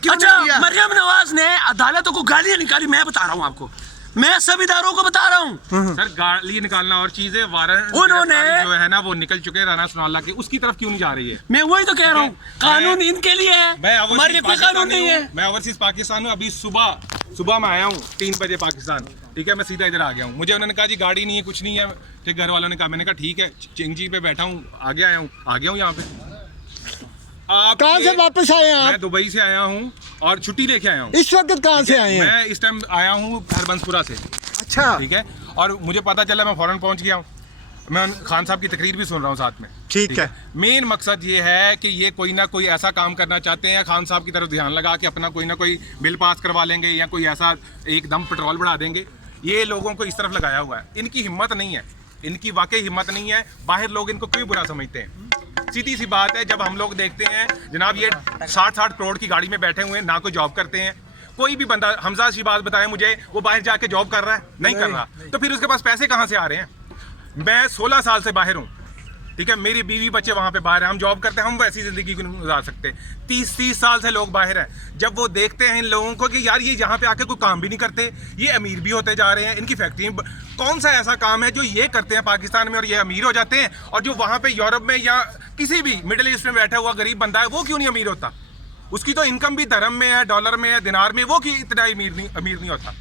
क्यों नहीं किया? मरियम नवाज ने अदालतों को गालियां निकाली, मैं बता रहा हूँ आपको, मैं सब इदारों को बता रहा हूँ। सर गाली निकालना और चीज है, वारंट उन्होंने जो है ना वो निकल चुके हैं राना सनाउल्लाह की, उसकी तरफ क्यों नहीं जा रही है? मैं वही तो कह रहा हूँ, कानून इनके लिए है, हमारे लिए कोई कानून नहीं है। मैं ओवरसीज पाकिस्तान हूँ, अभी सुबह में आया हूँ 3 बजे पाकिस्तान, ठीक है, मैं सीधा इधर आ गया हूँ। मुझे उन्होंने कहा जी गाड़ी नहीं है, कुछ नहीं है, ठीक, घर वालों ने कहा, मैंने कहा ठीक है, चिंगजी पे बैठा हूँ, आ गया हूँ यहाँ पे। आप कहाँ से वापस आए हैं आप? मैं दुबई से आया हूँ और छुट्टी लेके आया हूँ। इस वक्त कहाँ से आए हैं? मैं इस टाइम आया हूँ हरबंसपुरा से। अच्छा, ठीक है, और मुझे पता चला मैं फौरन पहुँच गया हूँ। मैं खान साहब की तकरीर भी सुन रहा हूँ साथ में। ठीक है। मेन मकसद ये है कि ये कोई ना कोई ऐसा काम करना चाहते हैं, खान साहब की तरफ ध्यान लगा के अपना कोई ना कोई बिल पास करवा लेंगे या कोई ऐसा एकदम पेट्रोल बढ़ा देंगे। ये लोगों को इस तरफ लगाया हुआ है, इनकी हिम्मत नहीं है, इनकी वाकई हिम्मत नहीं है। बाहर लोग इनको क्यों बुरा समझते हैं? सीधी सी बात है, जब हम लोग देखते हैं जनाब ये 60-60 करोड़ की गाड़ी में बैठे हुए हैं, ना कोई जॉब करते हैं। कोई भी बंदा हमजा सी बात बताए मुझे, वो बाहर जाके जॉब कर रहा है? नहीं कर रहा। तो फिर उसके पास पैसे कहाँ से आ रहे हैं? मैं 16 साल से बाहर हूँ, ठीक है, मेरी बीवी बच्चे वहाँ पे बाहर हैं, हम जॉब करते हैं, हम वैसी ज़िंदगी को नहीं गुजार सकते। 30 साल से लोग बाहर हैं। जब वो देखते हैं इन लोगों को कि यार ये यहाँ पे आके कोई काम भी नहीं करते, ये अमीर भी होते जा रहे हैं, इनकी फैक्ट्री, कौन सा ऐसा काम है जो ये करते हैं पाकिस्तान में और ये अमीर हो जाते हैं, और जो वहाँ पे यूरोप में या किसी भी मिडिल ईस्ट में बैठा हुआ गरीब बंदा है वो क्यों नहीं अमीर होता? उसकी तो इनकम भी धर्म में है, डॉलर में है, दिनार में, वो क्यों इतना अमीर नहीं होता?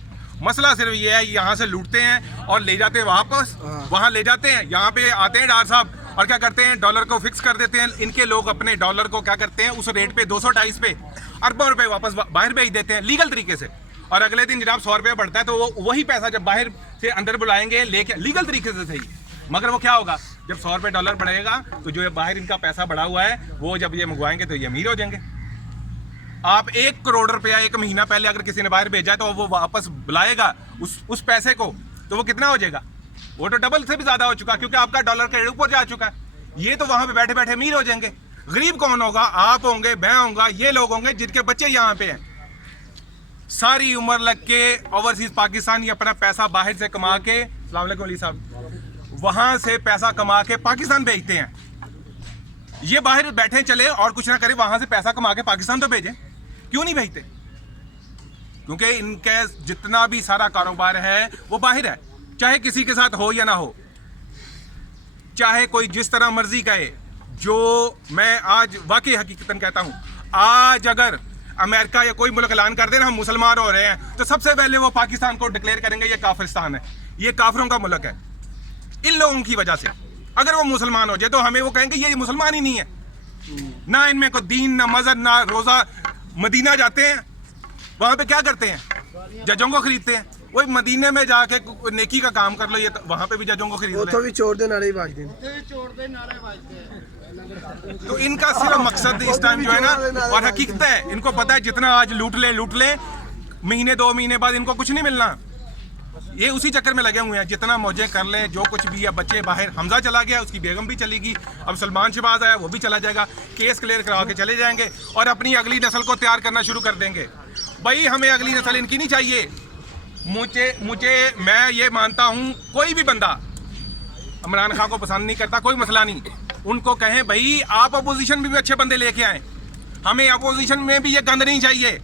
मसला सिर्फ ये है, यहाँ से लूटते हैं और ले जाते हैं वापस, वहाँ ले जाते हैं, यहाँ पे आते हैं डॉक्टर साहब और क्या करते हैं, डॉलर को फिक्स कर देते हैं। इनके लोग अपने डॉलर को क्या करते हैं, उस रेट पे 200-250 पे अरबों रुपए वापस बाहर भेज देते हैं लीगल तरीके से, और अगले दिन जनाब 100 रुपये बढ़ता है तो वो वही पैसा जब बाहर से अंदर बुलाएंगे लेके लीगल तरीके से सही, मगर वो क्या होगा, जब 100 रुपये डॉलर बढ़ेगा तो जो बाहर इनका पैसा बढ़ा हुआ है वो जब ये मंगवाएंगे तो ये अमीर हो जाएंगे। आप 1 करोड़ रुपया 1 महीना पहले अगर किसी ने बाहर भेजा है तो वो वापस बुलाएगा उस पैसे को, तो वो कितना हो जाएगा? वो तो डबल से भी ज्यादा हो चुका, क्योंकि आपका डॉलर का रेट ऊपर जा चुका है। ये तो वहां पे बैठे बैठे अमीर हो जाएंगे। गरीब कौन होगा? आप होंगे, मैं होऊंगा, ये लोग होंगे जिनके बच्चे यहाँ पे हैं। सारी उम्र लग के ओवरसीज पाकिस्तान ये अपना पैसा बाहर से कमा के, अस्सलाम वालेकुम अली साहब, वहां से पैसा कमा के पाकिस्तान भेजते हैं। ये बाहर बैठे चले और कुछ ना करे, वहां से पैसा कमा के पाकिस्तान तो भेजें, क्यों नहीं भेजते? क्योंकि इनके जितना भी सारा कारोबार है वो बाहर है, चाहे किसी के साथ हो या ना हो, चाहे कोई जिस तरह मर्जी कहे। जो मैं आज वाकई हकीकतन कहता हूं, आज अगर अमेरिका या कोई मुल्क ऐलान कर दे ना हम मुसलमान हो रहे हैं, तो सबसे पहले वो पाकिस्तान को डिक्लेयर करेंगे ये काफिरिस्तान है, ये काफिरों का मुल्क है। इन लोगों की वजह से अगर वो मुसलमान हो जाए तो हमें वो कहेंगे ये मुसलमान ही नहीं है, ना इनमें कोई दीन, ना मजहब, ना रोजा। मदीना जाते हैं, वहां पे क्या करते हैं? जजों को खरीदते हैं। वही मदीने में जाके नेकी का काम कर लो, ये तो वहां पे भी जजों को खरीद तो भी चोर दे नारे बाज दे। तो इनका सिर्फ मकसद इस टाइम जो है ना, और हकीकत है इनको पता है जितना आज लूट ले महीने 2 महीने बाद इनको कुछ नहीं मिलना। ये उसी चक्कर में लगे हुए हैं, जितना मौजे कर ले, जो कुछ भी है। बच्चे बाहर, हमजा चला गया, उसकी बेगम भी चलेगी, अब सलमान शहबाज आया वो भी चला जाएगा, केस क्लियर करा के चले जाएंगे और अपनी अगली नस्ल को तैयार करना शुरू कर देंगे। भाई हमें अगली नस्ल इनकी नहीं चाहिए। मुझे मैं ये मानता हूँ, कोई भी बंदा इमरान खान को पसंद नहीं करता, कोई मसला नहीं, उनको कहें भाई आप अपोजिशन में भी अच्छे बंदे लेके आए, हमें अपोजिशन में भी ये गंद नहीं चाहिए।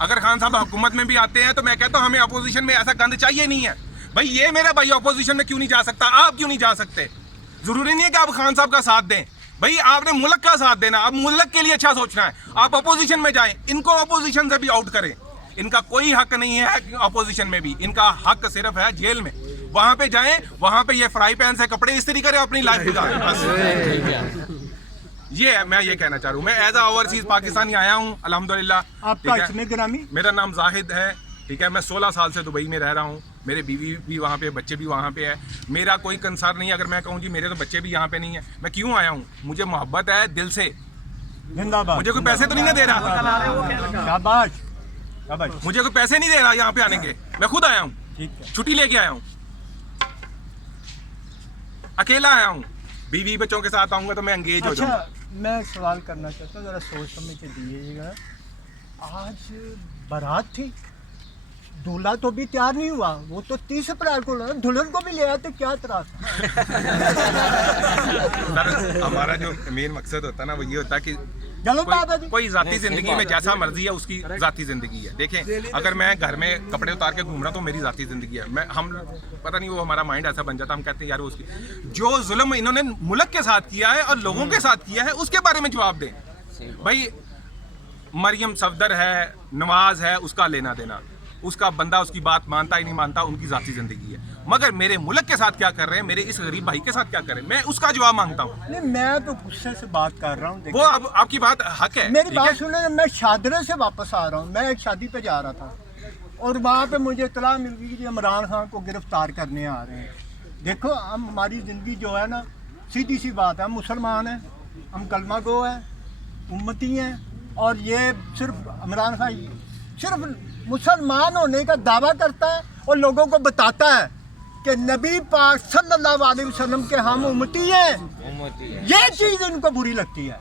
अगर खान साहब हुकूमत में भी आते हैं तो मैं कहता हूँ हमें अपोजिशन में ऐसा गंद चाहिए नहीं है। भाई ये मेरा भाई अपोजिशन में क्यों नहीं जा सकता? आप क्यों नहीं जा सकते? जरूरी नहीं है कि आप खान साहब का साथ दें, भाई आपने मुल्क का साथ देना, आप मुल्क के लिए अच्छा सोचना है, आप अपोजिशन में जाएं, इनको अपोजिशन से भी आउट करें। इनका कोई हक नहीं है अपोजिशन में भी, इनका हक सिर्फ है जेल में। वहां पे जाएं, वहां पे ये फ्राई पैन से कपड़े इस्त्री करें, अपनी लाइफ गुजारें, बस। ये है, मैं ये कहना चाह रहा हूँ। मैं एज ओवरसीज पाकिस्तानी आया हूँ अल्हम्दुलिल्लाह। आपका इसमें ग्रामी? मेरा नाम जाहिद है, ठीक है। मैं 16 साल से दुबई में रह रहा हूँ, मेरे बीवी भी वहाँ पे, बच्चे भी वहाँ पे है। मेरा कोई कंसर्न नहीं है अगर मैं कहूँ जी मेरे तो बच्चे भी यहाँ पे नहीं है। मैं क्यों आया हूँ? मुझे मोहब्बत है दिल से, मुझे कोई पैसे तो नहीं ना दे रहा, शाबाश। मुझे कोई पैसे नहीं दे रहा यहाँ पे आने के, मैं खुद आया हूँ, छुट्टी लेके आया हूँ, अकेला आया हूँ। बीवी बच्चों के साथ आऊंगा तो मैं एंगेज हो जाऊंगा। मैं सवाल करना चाहता हूँ, जरा सोच समझ के दीजिएगा। आज बारात थी, दूल्हा तो भी तैयार नहीं हुआ, वो तो 30 अप्रैल को दुल्हन को भी ले आए, तो क्या इतराज? हमारा जो मेन मकसद होता है ना वो ये होता है कि चलो बाबा जी। कोई जाती जिंदगी में जैसा मर्जी है उसकी जाती जिंदगी है। देखें, अगर मैं घर में कपड़े उतार के घूम रहा तो मेरी जाती जिंदगी है। हम पता नहीं वो हमारा माइंड ऐसा बन जाता, हम कहते हैं यार वो उसकी जो जुल्म इन्होंने मुल्क के साथ किया है और लोगों के साथ किया है उसके बारे में जवाब दें। भाई मरियम सफदर है, नवाज है, उसका लेना देना, उसका बंदा उसकी बात मानता ही नहीं मानता, उनकी जाती जिंदगी है। मगर मेरे मुल्क के साथ क्या कर रहे हैं, मेरे इस गरीब भाई के साथ क्या कर रहे हैं, मैं उसका जवाब मांगता हूँ। नहीं, मैं तो गुस्से से बात कर रहा हूँ। वो आपकी बात हक है, मेरी ठीक बात है? सुनो, मैं शादरे से वापस आ रहा हूँ। मैं एक शादी पे जा रहा था और वहाँ पे मुझे इतला मिल गई कि इमरान खान को गिरफ्तार करने आ रहे हैं। देखो, हम हमारी ज़िंदगी जो है ना, सीधी सी बात है, हम मुसलमान हैं, हम कलमा गो हैं, उम्मती हैं, और ये सिर्फ इमरान खान सिर्फ मुसलमान होने का दावा करता है और लोगों को बताता है कि नबी पाक सल्लल्लाहु अलैहि वसल्लम के हम उम्मती हैं। ये चीज़ इनको बुरी लगती है।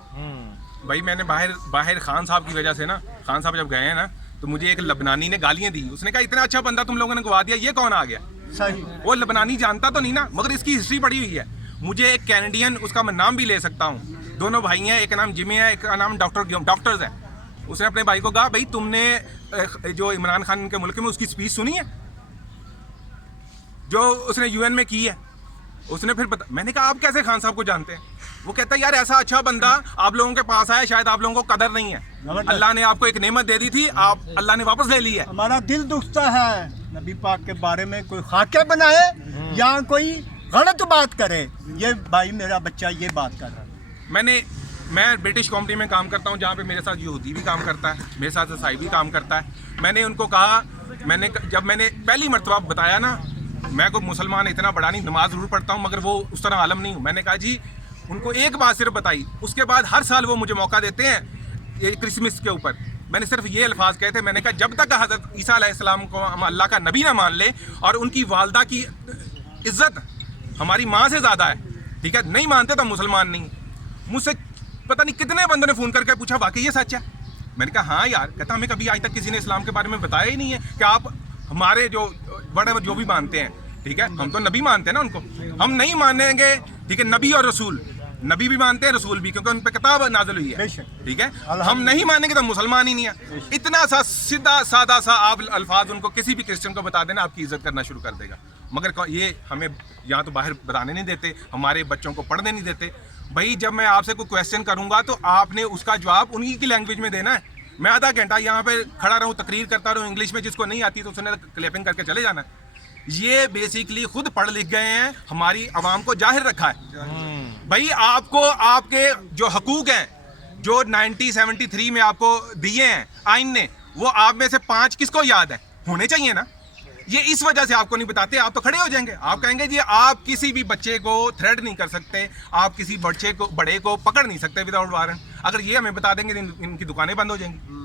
भाई मैंने बाहर खान साहब की वजह से ना, खान साहब जब गए हैं ना, तो मुझे एक लबनानी ने गालियां दी। उसने कहा इतना अच्छा बंदा तुम लोगों ने गवा दिया, ये कौन आ गया? सही। वो लबनानी जानता तो नहीं ना, मगर इसकी हिस्ट्री पड़ी हुई है। मुझे एक कैनेडियन, उसका मैं नाम भी ले सकता हूँ, दोनों भाई हैं, एक का नाम जिमी है, एक का नाम डॉक्टर्स है। उसने अपने भाई को कहा भाई तुमने जो इमरान खान के मुल्क में उसकी स्पीच सुनी है जो उसने यूएन में की है? उसने फिर मैंने कहा आप कैसे खान साहब को जानते हैं? वो कहता है यार ऐसा अच्छा बंदा आप लोगों के पास आया, शायद आप लोगों को कदर नहीं है। अल्लाह ने आपको एक नेमत दे दी थी, आप अल्लाह ने वापस ले ली है। हमारा दिल दुखता है नबी पाक के बारे में कोई खाके बनाए या कोई गलत बात करे। ये भाई मेरा बच्चा ये बात कर रहा है। मैं ब्रिटिश कंपनी में काम करता हूँ जहाँ पे मेरे साथ यहूदी भी काम करता है, मेरे साथ ईसाई भी काम करता है। मैंने उनको कहा, जब मैंने पहली मरतबा बताया ना, मैं कोई मुसलमान इतना बड़ा नहीं, नमाज जरूर पढ़ता हूँ मगर वो उस तरह आलम नहीं हूँ। मैंने कहा जी, उनको एक बात सिर्फ बताई, उसके बाद हर साल वो मुझे मौका देते हैं ये क्रिसमस के ऊपर। मैंने सिर्फ ये अल्फाज कहे थे, मैंने कहा जब तक हज़रत ईसा अलैहिस्सलाम को हम अल्लाह का नबी ना मान ले और उनकी वालदा की इज्जत हमारी माँ से ज़्यादा है, ठीक है, नहीं मानते तो मुसलमान नहीं। मुझसे पता नहीं कितने बंदों ने फ़ोन करके पूछा वाकई ये सच है? मैंने कहा हाँ यार। कहता हमें कभी आज तक किसी ने इस्लाम के बारे में बताया ही नहीं है कि आप हमारे जो बड़े जो भी मानते हैं, ठीक है, हम तो नबी मानते हैं ना, उनको हम नहीं मानेंगे, ठीक है। नबी और रसूल, नबी भी मानते हैं, रसूल भी, क्योंकि उन पर किताब नाज़िल हुई है, ठीक है। हम नहीं मानेंगे तो मुसलमान ही नहीं है। इतना सा सीधा सादा सा आप अल्फाज उनको किसी भी क्रिश्चियन को बता देना, आपकी इज्जत करना शुरू कर देगा। मगर ये हमें यहाँ तो बाहर बताने नहीं देते, हमारे बच्चों को पढ़ने नहीं देते। भाई जब मैं आपसे कोई क्वेश्चन करूँगा तो आपने उसका जवाब उन्हीं की लैंग्वेज में देना है। मैं आधा घंटा यहाँ पे खड़ा रहूँ, तकरीर करता रहूँ इंग्लिश में, जिसको नहीं आती तो उसने क्लैपिंग करके चले जाना है। ये बेसिकली खुद पढ़ लिख गए हैं, हमारी आवाम को जाहिर रखा है। भाई आपको आपके जो हकूक हैं, जो 1973 में आपको दिए हैं आइन ने, वो आप में से 5 किसको याद है? होने चाहिए ना। ये इस वजह से आपको नहीं बताते। आप तो खड़े हो जाएंगे, आप कहेंगे जी आप किसी भी बच्चे को थ्रेट नहीं कर सकते, आप किसी बच्चे को बड़े को पकड़ नहीं सकते विदाउट वारंट। अगर ये हमें बता देंगे तो इनकी दुकानें बंद हो जाएंगी।